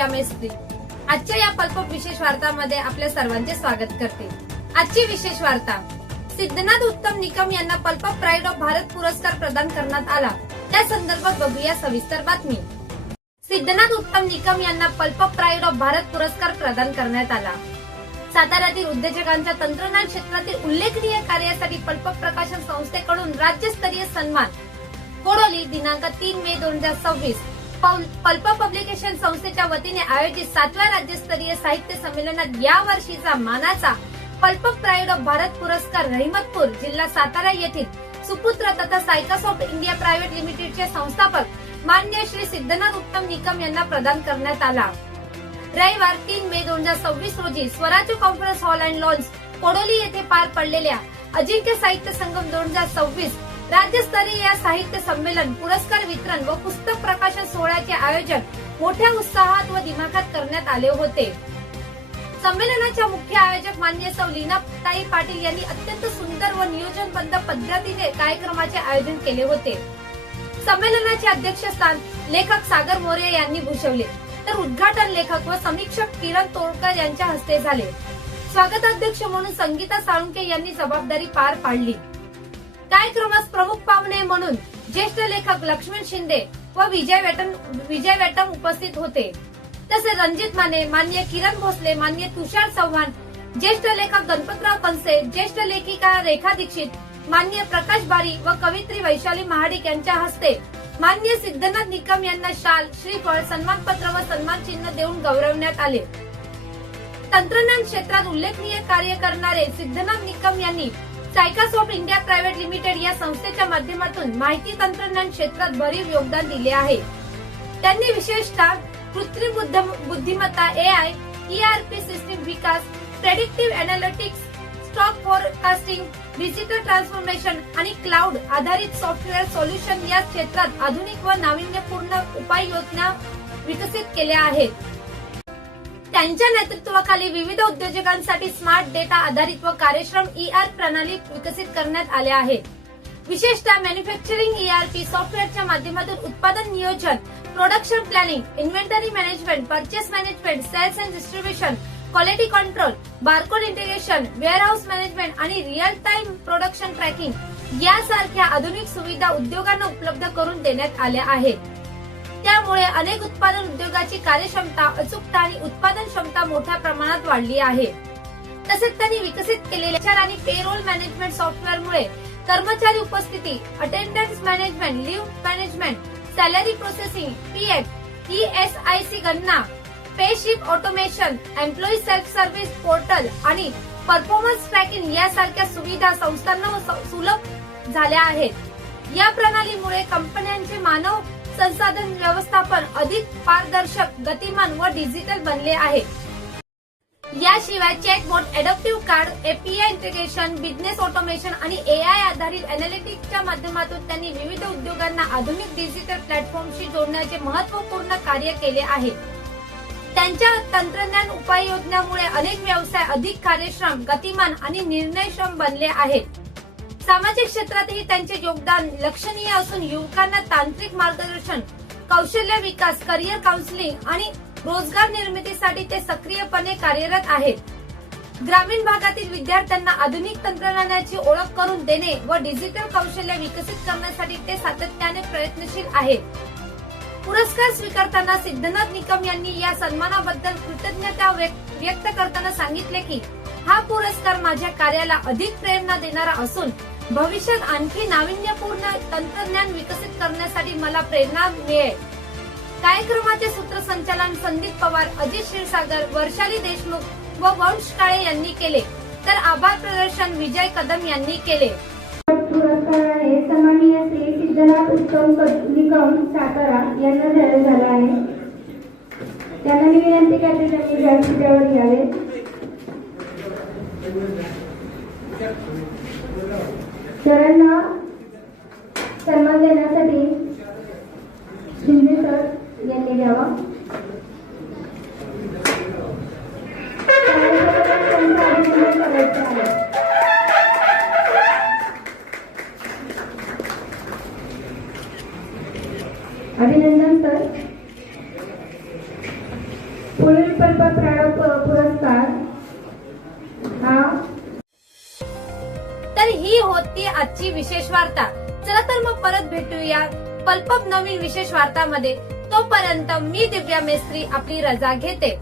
व्यामेस्त्री आजच्या या पल्पप विशेष वार्तामध्ये आपल्या सर्वांचे स्वागत करते। आजची विशेष वार्ता, सिद्धनाथ उत्तम निकम यांना पल्पप प्राईड ऑफ भारत पुरस्कार प्रदान करण्यात आला, त्या संदर्भात बघूया सविस्तर बातमी। सिद्धनाथ उत्तम निकम यांना पल्पप प्राईड ऑफ भारत पुरस्कार प्रदान करण्यात आला। साताऱ्यातील उद्योजकांच्या तंत्रज्ञान क्षेत्रातील उल्लेखनीय कार्यासाठी पल्पप प्रकाशन संस्थेकडून राज्यस्तरीय सन्मान कोडोली दिनांक 3 मे 2026 पल्पप पब्लिकेशन संस्थेच्या वतीने आयोजित 7व्या राज्यस्तरीय साहित्य संमेलनात या वर्षीचा मानाचा पल्पप प्राईड ऑफ भारत पुरस्कार रहिमतपूर जिल्हा सातारा येथील सुपुत्र तथा सायकस ऑफ इंडिया प्रायव्हेट लिमिटेडचे संस्थापक माननीय श्री सिद्धनाथ उत्तम निकम यांना प्रदान करण्यात आला। रविवार 3 मे 2026 रोजी Swarajya conference hall and lawns Kodoli येथे पार पडलेल्या अजिंक्य साहित्य संगम 2026 राज्यस्तरीय साहित्य संमेलन, पुरस्कार वितरण व पुस्तक प्रकाशन सोहळ्याचे आयोजन मोठ्या उत्साहात व दिमाखात करण्यात आले होते। संमेलनाच्या मुख्य आयोजक माननीय सौ लीनाताई पाटील यांनी अत्यंत सुंदर व नियोजनबद्ध पद्धतीने कार्यक्रमाचे आयोजन केले होते। संमेलनाचे अध्यक्षस्थान लेखक सागर मोरे यांनी भूषवले, तर उद्घाटन लेखक व समीक्षक किरण तोडकर यांच्या हस्ते झाले। स्वागताध्यक्ष म्हणून संगीता साळुंके यांनी जबाबदारी पार पाडली। कार्यक्रमास प्रमुख पाहुणे म्हणून ज्येष्ठ लेखक लक्ष्मण शिंदे व विजय वेटम उपस्थित होते। तसेच रणजित माने, माननीय किरण भोसले, माननीय तुषार चव्हाण, ज्येष्ठ लेखक गणपतराव कंसे, ज्येष्ठ लेखिका रेखा दीक्षित, माननीय प्रकाश बारी व कवयित्री वैशाली महाडिक यांच्या हस्ते माननीय सिद्धनाथ निकम यांना शाल, श्रीफळ, सन्मानपत्र व सन्मान चिन्ह देऊन गौरवण्यात आले। तंत्रज्ञान क्षेत्रात उल्लेखनीय कार्य करणारे सिद्धनाथ निकम यांनी cycas of India private limited या संस्थेच्या माध्यमातून माहिती तंत्रज्ञान क्षेत्रात भरीव योगदान दिले आहे। त्यांनी विशेषतः कृत्रिम बुद्धिमत्ता, AI, ERP सिस्टीम विकास, predictive analytics, stock forecasting, digital transformation आणि क्लाउड आधारित सॉफ्टवेअर सोल्युशन या क्षेत्रात आधुनिक व नाविन्यपूर्ण उपाययोजना विकसित केल्या आहेत। त्यांच्या नेतृत्वाखाली विविध उद्योजकांसाठी स्मार्ट डेटा आधारित व कार्यक्षम ERP प्रणाली विकसित करण्यात आल्या आहेत। विशेषतः मॅन्युफॅक्चरिंग ERP सॉफ्टवेअरच्या माध्यमातून उत्पादन नियोजन, production planning, inventory management, purchase management, sales and distribution, quality control, barcode integration, warehouse management आणि रिअल टाइम प्रोडक्शन ट्रॅकिंग यासारख्या आधुनिक सुविधा उद्योगांना उपलब्ध करून देण्यात आल्या आहेत। त्यामुळे अनेक उत्पादन उद्योगाची कार्यक्षमता, अचूकता आणि उत्पादन क्षमता मोठ्या प्रमाणात वाढली आहे। तसेच त्यांनी विकसित केलेल्या आणि पेरोल मॅनेजमेंट सॉफ्टवेअरमुळे कर्मचारी उपस्थिती, attendance management, leave management, salary processing, PF, ESIC गणना, payslip automation, employee self service portal आणि परफॉर्मन्स ट्रॅकिंग यासारख्या सुविधा संस्थांना सुलभ झाल्या आहेत। या प्रणालीमुळे कंपन्यांचे मानव संसाधन व्यवस्थापन अधिक पारदर्शक, गतिमान व डिजिटल बनले आहे। याशिवाय chatbot, adaptive card, API integration, business automation आणि AI आधारित अॅनालिटिक्सच्या माध्यमातून त्यांनी विविध उद्योगांना आधुनिक डिजिटल प्लॅटफॉर्मशी जोडण्याचे महत्त्वपूर्ण कार्य केले आहे। त्यांच्या तंत्रज्ञान उपाययोजनामुळे अनेक व्यवसाय अधिक कार्यक्षम, गतिमान आणि निर्णयक्षम बनले आहेत। सामाजिक क्षेत्रातही त्यांचे योगदान लक्षणीय असून युवकांना तांत्रिक मार्गदर्शन, कौशल्य विकास, करिअर काउन्सिलिंग आणि रोजगार निर्मितीसाठी ते सक्रियपणे कार्यरत आहेत। ग्रामीण भागातील विद्यार्थ्यांना आधुनिक तंत्रज्ञानाची ओळख करून देणे व डिजिटल कौशल्य विकसित करण्यासाठी ते सातत्याने प्रयत्नशील आहेत। पुरस्कार स्वीकारताना सिद्धनाथ निकम यांनी या सन्मानाबद्दल कृतज्ञता व्यक्त करताना सांगितले की हा पुरस्कार माझ्या कार्याला अधिक प्रेरणा देणारा असून भविष्यात आणखी नाविन्यपूर्ण तंत्रज्ञान विकसित करण्यासाठी मला प्रेरणा मिळेल। कार्यक्रमाचे सूत्रसंचालन संदीप पवार, अजित क्षीरसागर, वर्षाली देशमुख व वंश काळे यांनी केले, तर आभार प्रदर्शन विजय कदम यांनी केले। पुरस्काराने सन्माननीय श्री सिद्धनाथ उत्तम निकम सातारा यांना जाहीर झाला आहे। त्यांना मी विनंती करते त्यांनी व्यासपीठावर घ्यावे। सरांना सन्मान देण्यासाठी शिंदे सर यांनी द्यावा। अभिनंदन सर। पुढील पल्प प्राइड पुरस्कार हा तर ही होती आजची विशेष वार्ता. चला तर मग परत भेटूया पल्पप नवीन विशेष वार्तामध्ये. तोपर्यंत मी दिव्या मेस्त्री आपली रजा घेते.